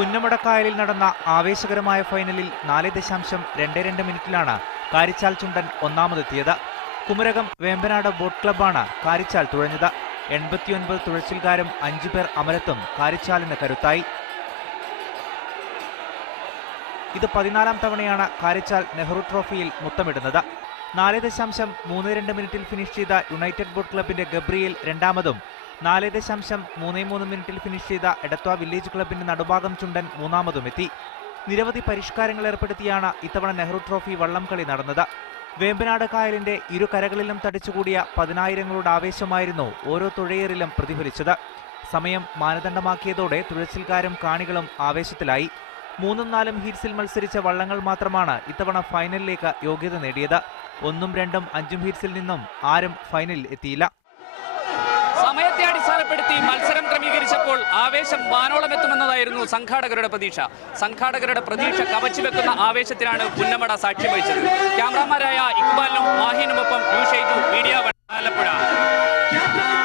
പുന്നമടക്കായലിൽ നടന്ന ആവേശകരമായ ഫൈനലിൽ 4.22 മിനിറ്റിലാണ് കാരിച്ചാൽ ചുണ്ടൻ ഒന്നാമതെത്തിയത്. കുമരകം വേമ്പനാട് ബോട്ട് ക്ലബ്ബാണ് കാരിച്ചാൽ തുഴഞ്ഞത്. 89 തുഴച്ചിൽക്കാരും 5 പേർ അമരത്തും കാരിച്ചാലിന് കരുത്തായി. ഇത് 14ാം തവണയാണ് കാരിച്ചാൽ നെഹ്റു ട്രോഫിയിൽ മുത്തമിടുന്നത്. 4.32 മിനിറ്റിൽ ഫിനിഷ് ചെയ്ത യുണൈറ്റഡ് ബോട്ട് ക്ലബിന്റെ ഗബ്രിയേൽ രണ്ടാമതും 4.33 മിനിറ്റിൽ ഫിനിഷ് ചെയ്ത എടത്വ വില്ലേജ് ക്ലബിന്റെ നടുഭാഗം ചുണ്ടൻ മൂന്നാമതുമെത്തി. നിരവധി പരിഷ്കാരങ്ങൾ ഏർപ്പെടുത്തിയാണ് ഇത്തവണ നെഹ്റു ട്രോഫി വള്ളംകളി നടന്നത്. വേമ്പനാട് കായലിന്റെ ഇരു കരകളിലും തടിച്ചുകൂടിയ 10,000ങ്ങളുടെ ആവേശമായിരുന്നു ഓരോ തുഴയേറിലും പ്രതിഫലിച്ചത്. സമയം മാനദണ്ഡമാക്കിയതോടെ തുഴച്ചിൽക്കാരും കാണികളും ആവേശത്തിലായി. 3ഉം 4ഉം ഹീറ്റ്സിൽ മത്സരിച്ച വള്ളങ്ങൾ മാത്രമാണ് ഇത്തവണ ഫൈനലിലേക്ക് യോഗ്യത നേടിയത്. 1ഉം 2ഉം 5ഉം ഹീറ്റ്സിൽ നിന്നും ആരും ഫൈനലിൽ എത്തിയില്ല. സമയത്തെ അടിസ്ഥാനപ്പെടുത്തി മത്സരം ക്രമീകരിച്ചപ്പോൾ ആവേശം വാനോളമെത്തുമെന്നതായിരുന്നു സംഘാടകരുടെ പ്രതീക്ഷ. സംഘാടകരുടെ പ്രതീക്ഷ കവച്ചുവെക്കുന്ന ആവേശത്തിനാണ് പുന്നമട സാക്ഷ്യം വഹിച്ചത്. ക്യാമറാമാരായ ഇക്ബാലിനും മാഹിനുമൊപ്പം യു ഷൈജു,